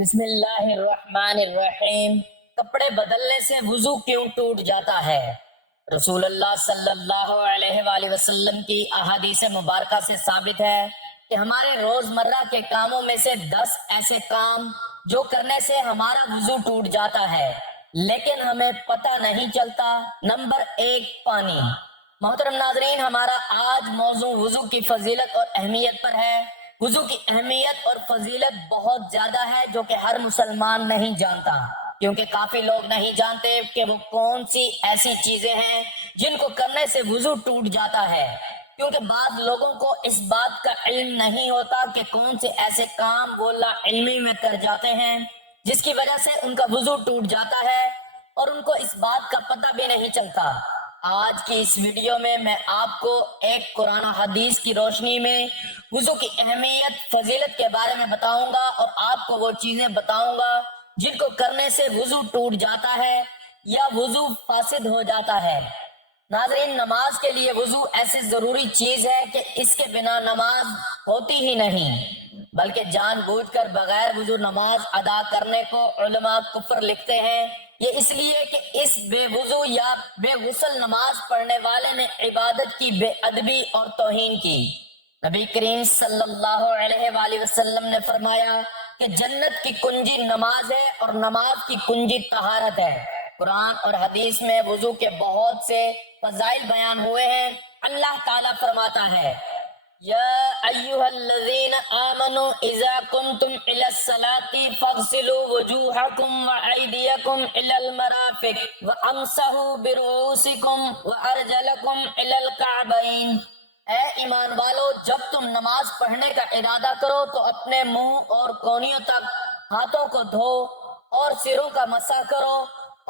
بسم اللہ الرحمن الرحیم۔ کپڑے بدلنے سے وضو کیوں ٹوٹ جاتا ہے؟ رسول اللہ صلی اللہ علیہ وآلہ وسلم کی احادیث مبارکہ سے ثابت ہے کہ ہمارے روزمرہ کے کاموں میں سے 10 ایسے کام جو کرنے سے ہمارا وضو ٹوٹ جاتا ہے لیکن ہمیں پتہ نہیں چلتا۔ نمبر 1، پانی۔ محترم ناظرین، ہمارا آج موضوع وضو کی فضیلت اور اہمیت پر ہے۔ وضو کی اہمیت اور فضیلت بہت زیادہ ہے جو کہ ہر مسلمان نہیں جانتا، کیونکہ کافی لوگ نہیں جانتے کہ وہ کون سی ایسی چیزیں ہیں جن کو کرنے سے وضو ٹوٹ جاتا ہے، کیونکہ بعض لوگوں کو اس بات کا علم نہیں ہوتا کہ کون سے ایسے کام وہ لا علمی میں کر جاتے ہیں جس کی وجہ سے ان کا وضو ٹوٹ جاتا ہے اور ان کو اس بات کا پتہ بھی نہیں چلتا۔ آج کی اس ویڈیو میں آپ کو ایک قرآن و حدیث کی روشنی میں وضو کی اہمیت فضیلت کے بارے میں بتاؤں گا اور آپ کو وہ چیزیں بتاؤں گا جن کو کرنے سے وضو ٹوٹ جاتا ہے یا وضو فاسد ہو جاتا ہے۔ ناظرین، نماز کے لیے وضو ایسی ضروری چیز ہے کہ اس کے بنا نماز ہوتی ہی نہیں، بلکہ جان بوجھ کر بغیر وضو نماز ادا کرنے کو علماء کفر لکھتے ہیں۔ یہ اس لیے کہ اس بے وضو یا بے غسل نماز پڑھنے والے نے عبادت کی بے ادبی اور توہین کی۔ نبی کریم صلی اللہ علیہ وآلہ وسلم نے فرمایا کہ جنت کی کنجی نماز ہے اور نماز کی کنجی طہارت ہے۔ قرآن اور حدیث میں وضو کے بہت سے فضائل بیان ہوئے ہیں۔ اللہ تعالیٰ فرماتا ہے، یا ایہا الذین آمنوا اذا قمتم الی الصلاۃ فاغسلوا وجوہکم وایدیکم الی المرافق وامسحوا برؤوسکم وارجلکم الی الکعبین۔ اے ایمان والو، جب تم نماز پڑھنے کا ارادہ کرو تو اپنے منہ اور کونیوں تک ہاتھوں کو دھو اور سروں کا مسح کرو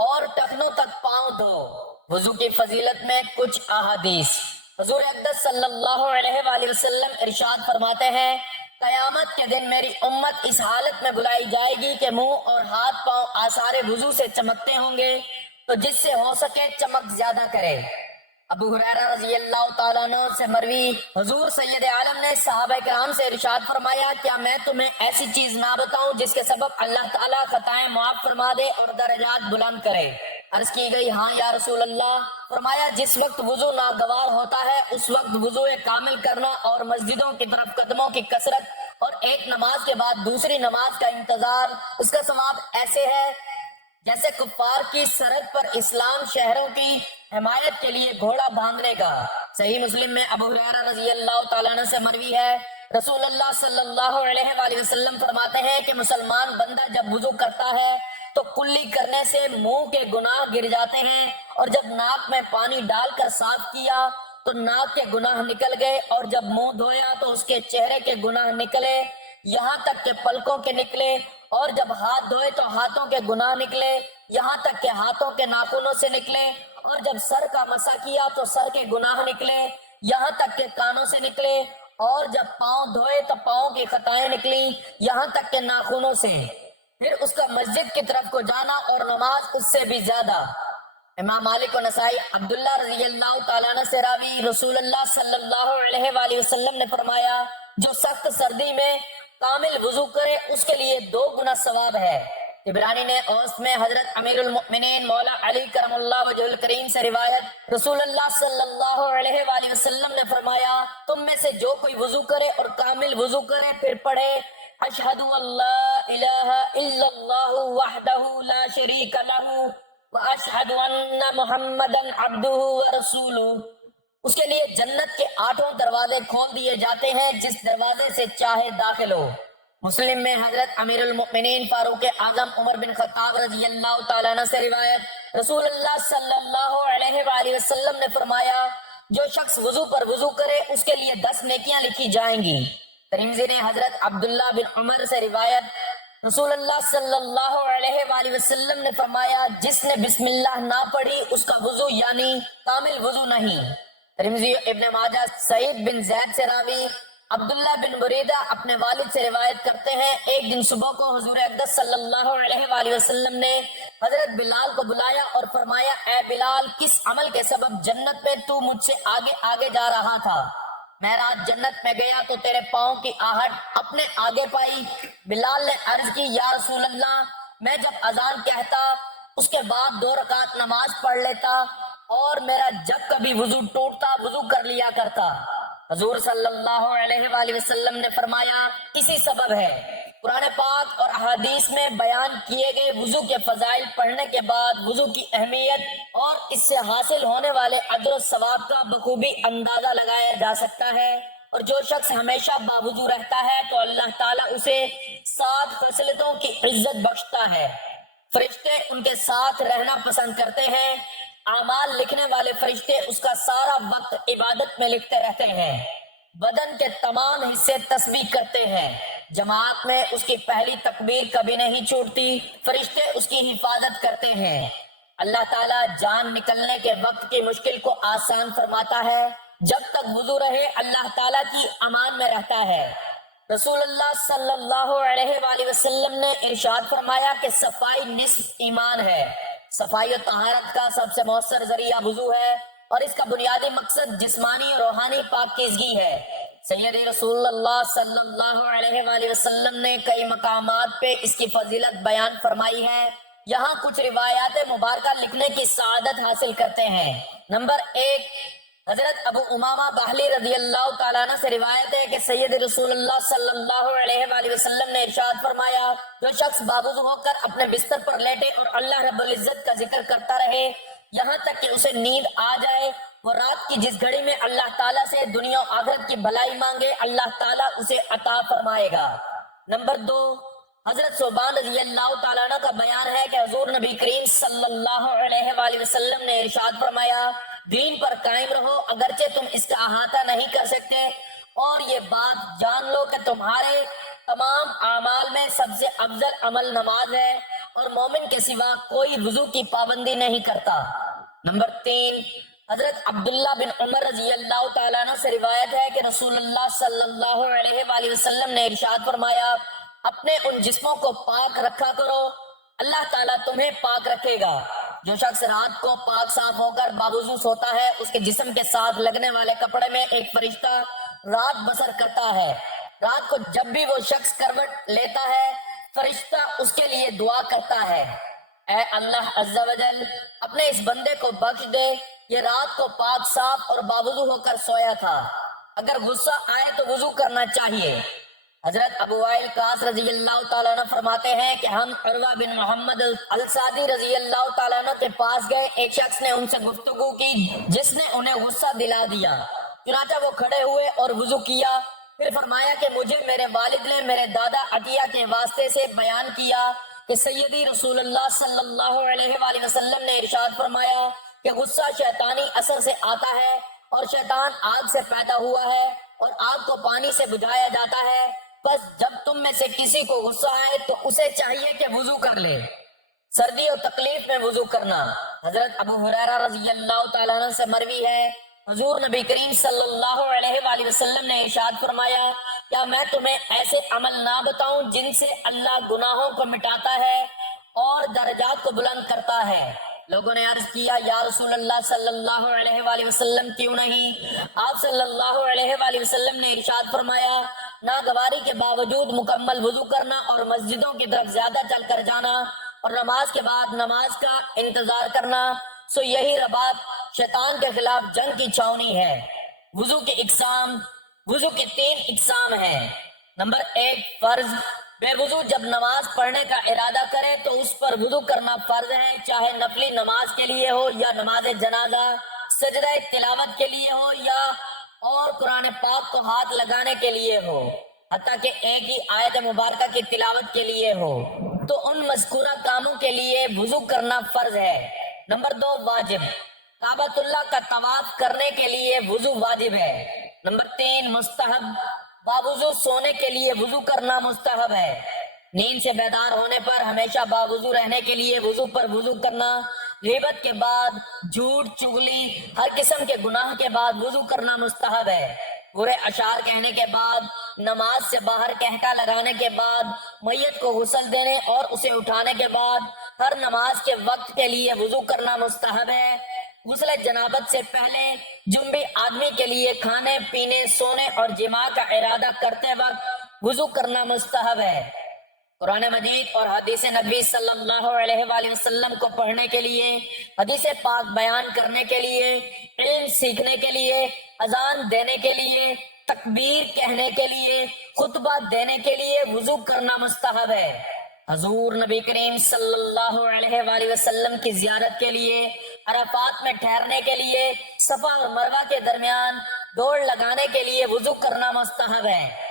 اور ٹخنوں تک پاؤں دھو۔ وضو کی فضیلت میں کچھ احادیث۔ حضور اقدس صلی اللہ علیہ وآلہ وسلم ارشاد فرماتے ہیں، قیامت کے دن میری امت اس حالت میں بلائی جائے گی کہ منہ اور ہاتھ پاؤں آثار وضو سے چمکتے ہوں گے، تو جس سے ہو سکے چمک زیادہ کرے۔ ابو ہریرہ رضی اللہ تعالیٰ عنہ سے مروی، حضور سید عالم نے صحابہ کرام سے ارشاد فرمایا، کیا میں تمہیں ایسی چیز نہ بتاؤں جس کے سبب اللہ تعالیٰ خطائیں معاف فرما دے اور درجات بلند کرے؟ عرض کی گئی، ہاں یا رسول اللہ۔ فرمایا، جس وقت وضو ناگوار ہوتا ہے اس وقت وضو کامل کرنا اور مسجدوں کی طرف قدموں کی کثرت اور ایک نماز کے بعد دوسری نماز کا انتظار، اس کا ثواب ایسے ہے جیسے کفار کی سرحد پر اسلام شہروں کی حمایت کے لیے گھوڑا باندھنے کا۔ صحیح مسلم میں ابو ہریرہ رضی اللہ تعالیٰ عنہ سے مروی ہے، رسول اللہ صلی اللہ علیہ وآلہ وسلم فرماتے ہیں کہ مسلمان بندہ جب وضو کرتا ہے تو کلی کرنے سے منہ کے گناہ گر جاتے ہیں، اور جب ناک میں پانی ڈال کر صاف کیا تو ناک کے گناہ نکل گئے، اور جب منہ دھویا تو اس کے چہرے کے گناہ نکلے یہاں تک کہ پلکوں کے نکلے، اور جب ہاتھ دھوئے تو ہاتھوں کے گناہ نکلے یہاں تک کہ ہاتھوں کے ناخنوں سے نکلے، اور جب سر کا مسح کیا تو سر کے گناہ نکلے یہاں تک کہ کانوں سے نکلے، اور جب پاؤں دھوئے تو پاؤں کی خطائیں نکلی یہاں تک کہ ناخنوں سے۔ پھر اس کا مسجد کی طرف کو جانا اور نماز اس سے بھی زیادہ۔ امام مالک و نسائی عبداللہ رضی اللہ تعالیٰ عنہ سے راوی، رسول اللہ صلی اللہ علیہ وآلہ وسلم نے فرمایا، جو سخت سردی میں کامل وضو کرے اس کے لیے 2 گنا ثواب ہے۔ طبرانی نے اوسط میں حضرت امیر المؤمنین مولا علی کرم اللہ وجہ الکریم سے روایت، رسول اللہ صلی اللہ علیہ وآلہ وسلم نے فرمایا، تم میں سے جو کوئی وضو کرے اور کامل وضو کرے پھر پڑھے، اشہد ان لا الہ الا اللہ وحدہ لا شریک لہ واشہد ان محمدا عبدہ ورسولہ، اس کے لیے جنت کے 8 دروازے کھول دیے جاتے ہیں جس دروازے سے چاہے داخل ہو۔ مسلم میں حضرت امیر المؤمنین فاروق اعظم عمر بن خطاب رضی اللہ تعالیٰ عنہ سے روایت، رسول اللہ صلی اللہ علیہ وآلہ وسلم نے فرمایا، جو شخص وضو پر وضو کرے اس کے لیے 10 نیکیاں لکھی جائیں گی۔ ترمذی نے حضرت عبداللہ بن عمر سے روایت، رسول اللہ صلی اللہ علیہ وآلہ وسلم نے فرمایا، جس نے بسم اللہ نہ پڑھی اس کا وضو یعنی کامل وضو نہیں۔ ترمذی ابن ماجہ سعید بن زید سے راوی عبداللہ بن بریدہ اپنے والد سے روایت کرتے ہیں، ایک دن صبح کو حضور اقدس صلی اللہ علیہ وآلہ وسلم نے حضرت بلال کو بلایا اور فرمایا، اے بلال، کس عمل کے سبب جنت میں تو مجھ سے آگے آگے جا رہا تھا؟ میں رات جنت میں گیا تو تیرے پاؤں کی آہٹ اپنے آگے پائی۔ بلال نے عرض کی یا رسول اللہ، میں جب اذان کہتا اس کے بعد 2 رکعت نماز پڑھ لیتا، اور میرا جب کبھی وضو ٹوٹتا وضو کر لیا کرتا۔ حضور صلی اللہ علیہ وآلہ وسلم نے فرمایا اسی سبب ہے۔ قرآن پاک اور احادیث میں بیان کیے گئے وضو کے فضائل پڑھنے کے بعد وضو کی اہمیت اور اس سے حاصل ہونے والے اجر و ثواب کا بخوبی اندازہ لگایا جا سکتا ہے۔ اور جو شخص ہمیشہ باوضو رہتا ہے تو اللہ تعالیٰ اسے 7 خصلتوں کی عزت بخشتا ہے۔ فرشتے ان کے ساتھ رہنا پسند کرتے ہیں۔ اعمال لکھنے والے فرشتے اس کا سارا وقت عبادت میں لکھتے رہتے ہیں۔ بدن کے تمام حصے تسبیح کرتے ہیں۔ جماعت میں اس کی پہلی تکبیر کبھی نہیں چھوٹتی۔ فرشتے اس کی حفاظت کرتے ہیں۔ اللہ تعالیٰ جان نکلنے کے وقت کی مشکل کو آسان فرماتا ہے۔ جب تک وضو رہے اللہ تعالیٰ کی امان میں رہتا ہے۔ رسول اللہ صلی اللہ علیہ وآلہ وسلم نے ارشاد فرمایا کہ صفائی نصف ایمان ہے۔ صفائی و طہارت کا سب سے مؤثر ذریعہ وضو ہے، اور اس کا بنیادی مقصد جسمانی اور روحانی پاکیزگی ہے۔ سید رسول اللہ صلی اللہ علیہ وآلہ وسلم نے کئی مقامات پہ اس کی فضیلت بیان فرمائی ہے۔ یہاں کچھ روایات مبارکہ لکھنے کی سعادت حاصل کرتے ہیں۔ نمبر 1، حضرت ابو امامہ باہلی رضی اللہ تعالیٰ عنہ سے روایت ہے کہ سید رسول اللہ صلی اللہ علیہ وآلہ وسلم نے ارشاد فرمایا جو شخص باوضو ہو کر اپنے بستر پر لیٹے اور اللہ رب العزت کا ذکر کرتا رہے یہاں تک کہ اسے نیند آ جائے، وہ رات کی جس گھڑی میں اللہ تعالیٰ سے دنیا و آخرت کی بھلائی مانگے اللہ تعالیٰ اسے عطا فرمائے گا۔ نمبر 2، حضرت ثوبان رضی اللہ تعالیٰ عنہ کا بیان ہے کہ حضور نبی کریم صلی اللہ علیہ وآلہ وسلم نے ارشاد فرمایا دین پر قائم رہو اگرچہ تم اس کا احاطہ نہیں کر سکتے، اور یہ بات جان لو کہ تمہارے تمام اعمال میں سب سے افضل عمل نماز ہے، اور مومن کے سوا کوئی وضو کی پابندی نہیں کرتا۔ نمبر 3، حضرت عبداللہ بن عمر رضی اللہ تعالیٰ عنہ سے روایت ہے کہ رسول اللہ صلی اللہ علیہ وآلہ وسلم نے ارشاد فرمایا اپنے ان جسموں کو پاک رکھا کرو، اللہ تعالیٰ تمہیں پاک رکھے گا۔ جو شخص رات کو پاک صاف ہو کر باوضو سوتا ہے اس کے جسم کے ساتھ لگنے والے کپڑے میں ایک فرشتہ رات بسر کرتا ہے۔ رات کو جب بھی وہ شخص کروٹ لیتا ہے فرشتہ اس کے لیے دعا کرتا ہے، اے اللہ عز و جل اپنے اس بندے کو بخش دے، یہ رات کو پاک صاف اور باوضو ہو کر سویا تھا، اگر غصہ آئے تو وضو کرنا چاہیے۔ حضرت ابو وائل قاص رضی اللہ تعالیٰ عنہ فرماتے ہیں کہ ہم عروہ بن محمد السعدی رضی اللہ تعالیٰ عنہ کے پاس گئے، ایک شخص نے ان سے گفتگو کی جس نے انہیں غصہ دلا دیا، چنانچہ وہ کھڑے ہوئے اور وضو کیا، پھر فرمایا کہ مجھے میرے والد نے میرے دادا عطیہ کے واسطے سے بیان کیا کہ سیدی رسول اللہ صلی اللہ علیہ وآلہ وسلم نے ارشاد فرمایا کہ غصہ شیطانی اثر سے آتا ہے، اور شیطان آگ سے پیدا ہوا ہے اور آگ کو پانی سے بجھایا جاتا ہے، بس جب تم میں سے کسی کو غصہ آئے تو اسے چاہیے کہ وضو کر لے۔ سردی اور تکلیف میں وضو کرنا۔ حضرت ابو ہریرہ رضی اللہ تعالیٰ عنہ سے مروی ہے حضور نبی کریم صلی اللہ علیہ وآلہ وسلم نے ارشاد فرمایا کیا میں تمہیں ایسے عمل نہ بتاؤں جن سے اللہ گناہوں کو مٹاتا ہے اور درجات کو بلند کرتا ہے؟ لوگوں نے عرض کیا یا رسول اللہ صلی اللہ علیہ وآلہ وسلم کیوں نہیں؟ آپ صلی اللہ علیہ وآلہ وسلم نے ارشاد فرمایا ناگواری کے باوجود مکمل وضو کرنا اور مسجدوں کی طرف زیادہ چل کر جانا اور نماز کے بعد نماز کا انتظار کرنا، سو یہی رباط شیطان کے خلاف جنگ کی چھاؤنی ہے۔ وضو کی اقسام۔ وضو کی 3 اقسام ہیں۔ نمبر 1، فرض۔ بے وضو جب نماز پڑھنے کا ارادہ کرے تو اس پر وضو کرنا فرض ہے، چاہے نفلی نماز کے لیے ہو یا نماز جنازہ، سجدہ تلاوت کے لیے ہو یا اور قرآن پاک کو ہاتھ لگانے کے لیے ہو، حتیٰ کہ ایک ہی آیت مبارکہ کی تلاوت کے لیے ہو، تو ان مذکورہ کاموں کے لیے وضو کرنا فرض ہے۔ نمبر 2، واجب۔ کعبۃ اللہ کا طواف کرنے کے لیے وضو واجب ہے۔ نمبر 3، مستحب۔ باوضو سونے کے لیے وضو کرنا مستحب ہے۔ نیند سے بیدار ہونے پر ہمیشہ باوضو رہنے کے لیے وضو پر وضو کرنا، غیبت کے بعد، جھوٹ، چغلی، ہر قسم کے گناہ کے بعد وضو کرنا مستحب ہے۔ برے اشعار کہنے کے بعد، نماز سے باہر قہقہ لگانے کے بعد، میت کو غسل دینے اور اسے اٹھانے کے بعد، ہر نماز کے وقت کے لیے وضو کرنا مستحب ہے۔ غسل جنابت سے پہلے जुम्बी आदमी के लिए खाने पीने सोने और जिमा का इरादा करते वक्त वुजू करना मुस्तहब है। कुरान मजीद और हदीस नबी सल्लल्लाहु अलैहि वसल्लम को पढ़ने के लिए, हदीस पाक बयान करने के लिए, इल्म सीखने के लिए, अजान देने के लिए, तकबीर कहने के लिए, खुतबा देने के लिए वुजू करना मुस्तहब है। हजूर नबी करीम सल्लल्लाहु अलैहि वसल्लम की जियारत के लिए, अराफात में ठहरने के लिए, सफा और मरवा के दरमियान दौड़ लगाने के लिए वुजू करना मुस्तहब है।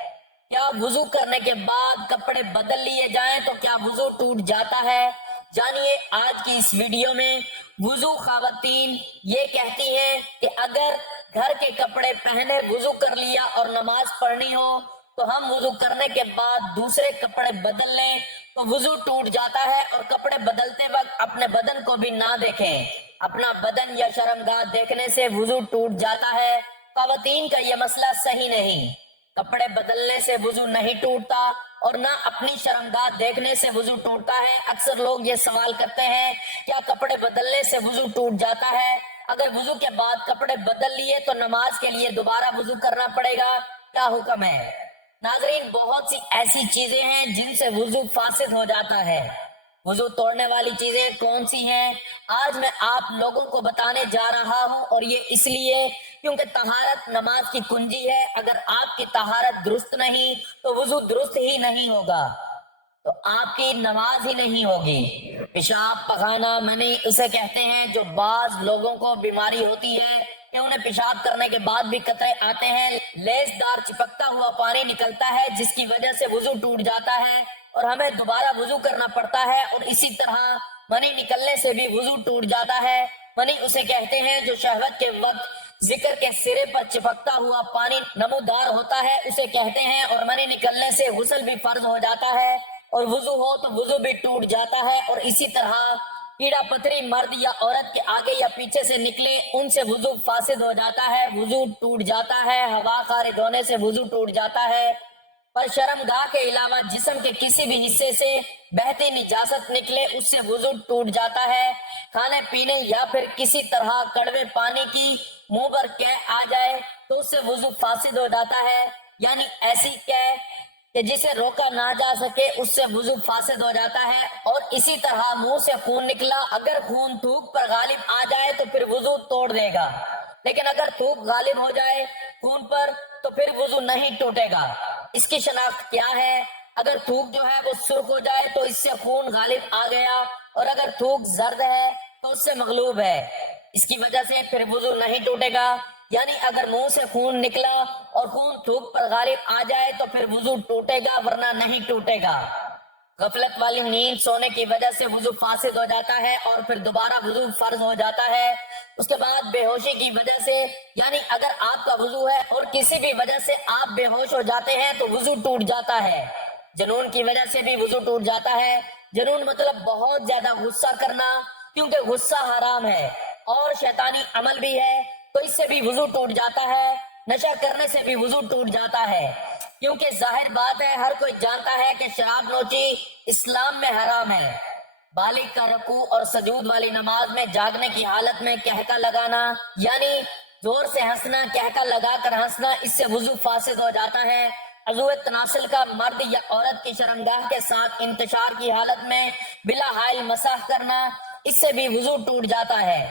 क्या वुजू करने के बाद कपड़े बदल लिए जाएं तो क्या वुजू टूट जाता है? जानिए आज की इस वीडियो में। वुजू खवातीन ये कहती है कि अगर घर के कपड़े पहने वुजू कर लिया और नमाज पढ़नी हो तो हम वुजू करने के बाद दूसरे कपड़े बदल लें तो वुजू टूट जाता है। और कपड़े बदलते वक्त अपने बदन को भी ना देखें। अपना बदन या शर्मगाह देखने से वुजू टूट जाता है। खवातीन का यह मसला सही नहीं। कपड़े बदलने से वुजू नहीं टूटता और ना अपनी शर्मगाह देखने से वुजू टूटता है। अक्सर लोग ये सवाल करते हैं क्या कपड़े बदलने से वुजू टूट जाता है? अगर वुजू के बाद कपड़े बदल लिए तो नमाज के लिए दोबारा वुजू करना पड़ेगा, क्या हुक्म है? नाजरीन, बहुत सी ऐसी चीजें हैं जिनसे वुजू फासिद हो जाता है। वुजू तोड़ने वाली चीजें कौन सी हैं आज मैं आप लोगों को बताने जा रहा हूं, और ये इसलिए क्योंकि तहारत नमाज की कुंजी है। अगर आपकी तहारत दुरुस्त नहीं तो वुजू दुरुस्त ही नहीं होगा, तो आपकी नमाज ही नहीं होगी। पेशाब पखाना मनी उसे कहते हैं जो बाज लोगों को बीमारी होती है कि उन्हें पेशाब करने के बाद भी कतरे आते हैं, लेसदार चिपकता हुआ पानी निकलता है जिसकी वजह से वुजू टूट जाता है और हमें दोबारा वुजू करना पड़ता है। और इसी तरह मनी निकलने से भी वुजू टूट जाता है। मनी उसे कहते हैं जो शहवत के वक्त जिक्र के सिरे पर चिपकता हुआ पानी नमूदार होता है, उसे कहते हैं। और मनी निकलने से गुस्ल भी फर्ज हो जाता है और वुजू हो तो वुजू भी टूट जाता है। और इसी तरह कीड़ा पत्थरी मर्द या औरत के आगे या पीछे से निकले उनसे वुजू फासिद हो जाता है, वुजू टूट जाता है। हवा खारिज होने से वुजू टूट जाता है। पर शर्मगाह के अलावा जिस्म के किसी भी हिस्से से बहती निजासत निकले उससे वुजू टूट जाता है। खाने पीने या फिर किसी तरह कड़वे पानी की मुंह पर कै आ जाए तो उससे वुजू फासिद हो जाता है। यानी ऐसी कै कि जिसे रोका ना जा सके उससे वुजू फासिद हो जाता है। और इसी तरह मुंह से खून निकला, अगर खून थूक पर गालिब आ जाए तो फिर वुजू तोड़ देगा, लेकिन अगर थूक गालिब हो जाए खून पर तो फिर वुजू नहीं टूटेगा। इसकी शनाख्त क्या है? अगर थूक जो है वो सुर्ख हो जाए तो इससे खून गालिब आ गया, और अगर थूक जर्द है तो उससे मगलूब है, इसकी वजह से फिर वुजू नहीं टूटेगा। यानी अगर मुंह से खून निकला और खून थूक पर गालिब आ जाए तो फिर वुजू टूटेगा, वरना नहीं टूटेगा। गफलत वाली नींद सोने की वजह से वुजू फासिद हो जाता है और फिर दोबारा वुजू फर्ज हो जाता है। उसके बाद बेहोशी की वजह से, यानी अगर आपका वुजू है और किसी भी वजह से आप बेहोश हो जाते हैं तो वुजू टूट जाता है। जुनून की वजह से भी वुजू टूट जाता है। जुनून मतलब बहुत ज्यादा गुस्सा करना, क्योंकि गुस्सा हराम है और शैतानी अमल भी है, तो इससे भी वुजू टूट जाता है। नशा करने से भी वुजू टूट जाता है, क्योंकि जाहिर बात है हर कोई जानता है कि शराब नोची इस्लाम में हराम है। बालिग का रकू और सजूद वाली नमाज में जागने की हालत में कहका लगाना, यानी जोर से हंसना, कहका लगाकर हंसना, इससे वुजू फासिद हो जाता है। अज़ू तनासिल का मर्द या औरत की शर्मगाह के साथ इंतशार की हालत में बिला हाइल मसाह करना, इससे भी वुजू टूट जाता है।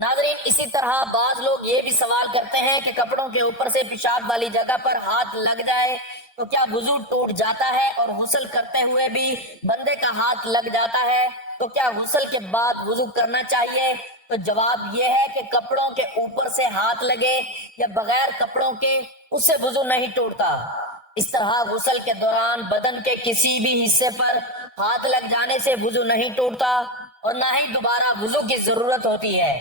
नाज़रीन, इसी तरह बाज लोग ये भी सवाल करते हैं कि कपड़ों के ऊपर से पेशाब वाली जगह पर हाथ लग जाए तो क्या वुजू टूट जाता है? और गुस्ल करते हुए भी बंदे का हाथ लग जाता है तो क्या गुस्ल के बाद वुजू करना चाहिए? तो जवाब ये है कि कपड़ों के ऊपर से हाथ लगे या बगैर कपड़ों के, उससे वुजू नहीं टूटता। इस तरह गुस्ल के दौरान बदन के किसी भी हिस्से पर हाथ लग जाने से वुजू नहीं टूटता और ना ही दोबारा वुजू की जरूरत होती है।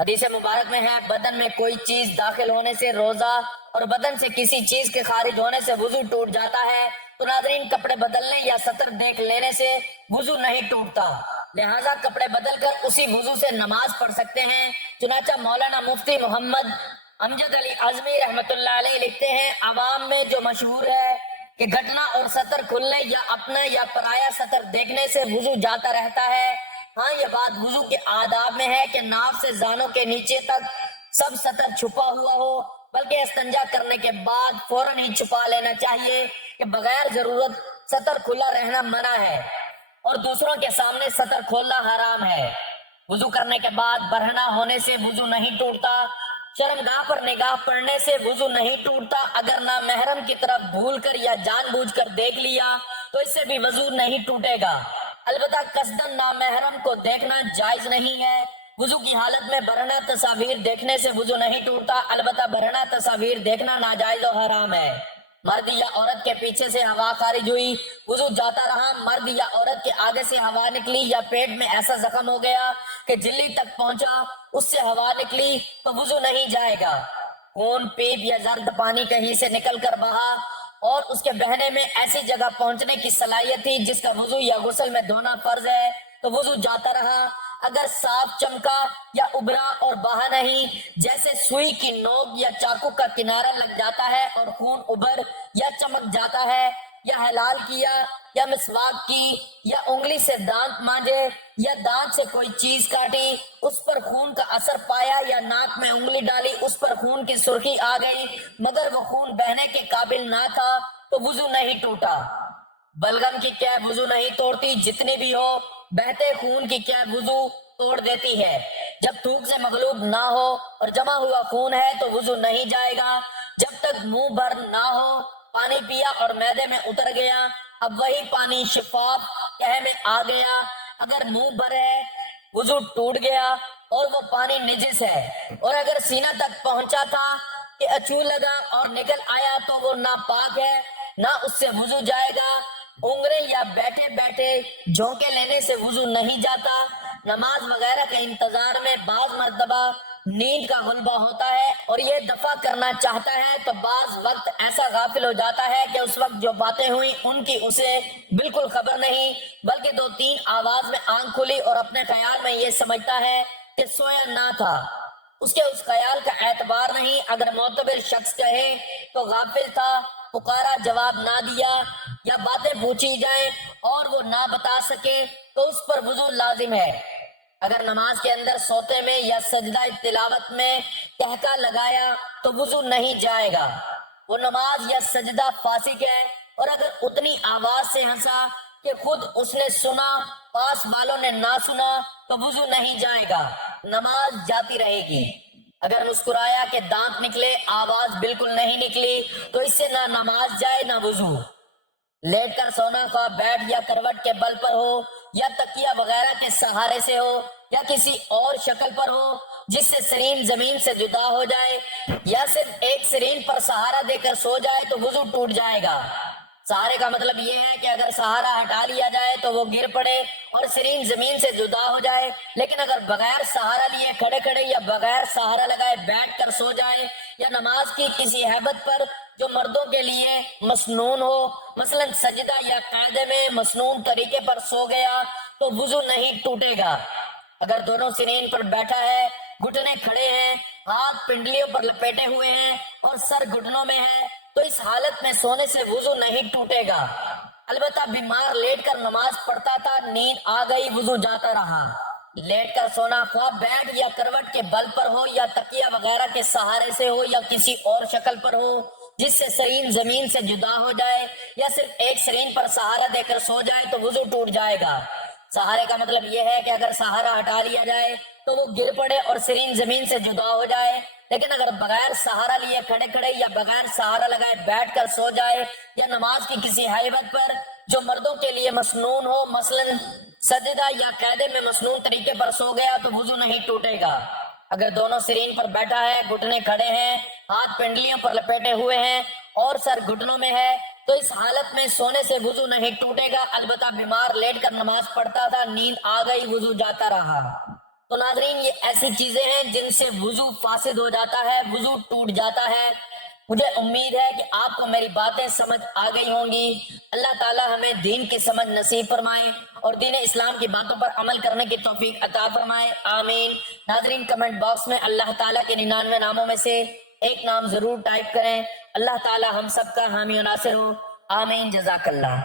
हदीस मुबारक में है, बदन में कोई चीज दाखिल होने से रोजा और बदन से किसी चीज के खारिज होने से वुजू टूट जाता है। तो नाज़रीन, कपड़े बदलने या सतर देख लेने से वुजू नहीं टूटता, लिहाजा कपड़े बदलकर उसी वुजू से नमाज पढ़ सकते हैं। चुनाचा मौलाना मुफ्ती मोहम्मद अमजद अली आजमी रहमतुल्लाह अलैह लिखते हैं, आवाम में जो मशहूर है कि घटना और सतर खुलने या अपना या पराया सतर देखने से वुजू जाता रहता है। हाँ, ये बात वुजू के आदाब में है कि नाफ से जानों के नीचे तक सब सतर छुपा हुआ हो, बल्कि इस्तंजा करने के बाद फौरन ही छुपा लेना चाहिए कि बगैर जरूरत सतर खुला रहना मना है और दूसरों के सामने सतर खोलना हराम है। वुजू करने के बाद बरहना होने से वुजू नहीं टूटता। शर्मगाह पर निगाह पड़ने से वुजू नहीं टूटता। अगर ना महरम की तरफ भूलकर या जानबूझकर देख लिया तो इससे भी वुजू नहीं टूटेगा। अलबत्ता कसदन ना महरम को देखना जायज नहीं है। वुजू की हालत में बरहना तस्वीर देखने से वुजू नहीं टूटता। अलबत्ता बरहना तस्वीर देखना नाजायज और हराम है। मर्द या औरत के पीछे से हवा खारिज हुई, वुजू जाता रहा, मर्द या औरत के आगे से हवा निकली या पेट में ऐसा जख्म हो गया कि झिल्ली तक पहुंचा, उससे हवा निकली तो वुजू नहीं जाएगा। खून, पीप या जर्द पानी कहीं से निकल कर बहा और उसके बहने में ऐसी जगह पहुंचने की सलाहियत थी जिसका वुजू या गुस्ल में धोना फर्ज है, तो वुजू जाता रहा। अगर साफ चमका या उभरा और बहा नहीं, जैसे सुई की नोक या चाकू का किनारा लग जाता है और खून उभर या चमक जाता है, या हलाल किया या मिसवाक की या उंगली से दांत मांजे या दांत से कोई चीज काटी, उस पर खून का असर पाया या नाक में उंगली डाली, उस पर खून की सुर्खी आ गई मगर वो खून बहने के काबिल ना था, तो वुजू नहीं टूटा। बलगम की कैब वुजू नहीं तोड़ती, जितनी भी हो। बहते खून की कैब वुजू तोड़ देती है। जब थूक से मगलूब ना हो और जमा हुआ खून है तो वुजू नहीं जाएगा। जब तक मुंह भर ना हो, पानी पिया और मैदे में उतर गया, अब वही पानी शिफाफ तह में आ गया। अगर मुंह भर है, वुजू टूट गया और वो पानी निजिस है। और अगर सीना तक पहुंचा था कि अछू लगा और निकल आया तो वो नापाक है, ना उससे वुजू जाएगा। उंगरे या बैठे बैठे झोंके लेने से वुजू नहीं जाता। नमाज वगैरह के इंतजार में बाज मर्तबा नींद का गुलबा होता है और ये दफा करना चाहता है तो बाज वक्त ऐसा गाफिल हो जाता है कि उस वक्त जो बातें हुई उनकी उसे बिल्कुल खबर नहीं, बल्कि दो तीन आवाज में आंख खुली और अपने ख्याल में ये समझता है कि सोया ना था। उसके उस ख्याल का एतबार नहीं। अगर मोतबर शख्स कहे तो गाफिल था, पुकारा जवाब ना दिया या बातें पूछी जाए और वो ना बता सके तो उस पर वुजू लाजिम है। अगर नमाज के अंदर सोते में या सजदा तिलावत में कहका लगाया तो वुजू नहीं जाएगा, वो नमाज या सजदा फासिक है। और अगर उतनी आवाज से हंसा कि खुद उसने सुना, पास वालों ने ना सुना, तो वुजू नहीं जाएगा, नमाज जाती रहेगी। अगर मुस्कुराया कि दांत निकले, आवाज बिल्कुल नहीं निकली, तो इससे ना नमाज जाए ना वुजू। लेट कर सोना का बैठ या करवट के बल पर हो या तकिया वगैरह के सहारे से हो या किसी और शक्ल पर हो जिससे शरीर जमीन से जुदा हो जाए, या सिर्फ एक शरीर पर सहारा देकर सो जाए तो वुजू टूट जाएगा। सहारे का मतलब यह है कि अगर सहारा हटा लिया जाए तो वो गिर पड़े और शरीर जमीन से जुदा हो जाए, लेकिन अगर बगैर सहारा लिए खड़े खड़े या बगैर सहारा लगाए बैठ कर सो जाए या नमाज की किसी हैबत पर जो मर्दों के लिए मसनून हो, मसलन सजदा या कायदे में मसनून तरीके पर सो गया, तो वुजू नहीं टूटेगा। अगर दोनों सिरीन पर बैठा है, घुटने खड़े हैं, हाथ पिंडलियों पर लपेटे हुए हैं और सर घुटनों में है, तो इस हालत में सोने से वुजू नहीं टूटेगा। अलबत्ता बीमार लेटकर नमाज पढ़ता था, नींद आ गई, वुजू जाता रहा। लेटकर सोना ख्वाह बैठ या करवट के बल पर हो या तकिया वगैरह के सहारे से हो या किसी और शक्ल पर हो जिससे शरीर जमीन से जुदा हो जाए, या सिर्फ एक शरीर पर सहारा देकर सो जाए तो वुजू टूट जाएगा। सहारे का मतलब यह है कि अगर सहारा हटा लिया जाए तो वो गिर पड़े और शरीर जमीन से जुदा हो जाए, लेकिन अगर बगैर सहारा लिए खड़े खड़े या बगैर सहारा लगाए बैठकर सो जाए या नमाज की किसी हैबत पर जो मर्दों के लिए मसनून हो, मसलन सजदा या कायदे में मसनून तरीके पर सो गया, तो वुजू नहीं टूटेगा। अगर दोनों सिरीन पर बैठा है, घुटने खड़े हैं, हाथ पिंडलियों पर लपेटे हुए हैं और सर घुटनों में है, तो इस हालत में सोने से वुजू नहीं टूटेगा। अलबत्ता बीमार लेटकर नमाज पढ़ता था, नींद आ गई, वुजू जाता रहा। तो नाज़रीन, ये ऐसी चीजें हैं जिनसे वुजू फासिद हो जाता है, वुजू टूट जाता है। मुझे उम्मीद है कि आपको मेरी बातें समझ आ गई होंगी। अल्लाह ताला हमें दीन की समझ नसीब फरमाए और दीन इस्लाम की बातों पर अमल करने की तौफीक अता फरमाए, आमीन। नाज़रीन, कमेंट बॉक्स में अल्लाह ताला के 99 नामों में से एक नाम जरूर टाइप करें। अल्लाह ताला हम सबका हामी और नासिर हो, आमीन। जज़ाकल्लाह।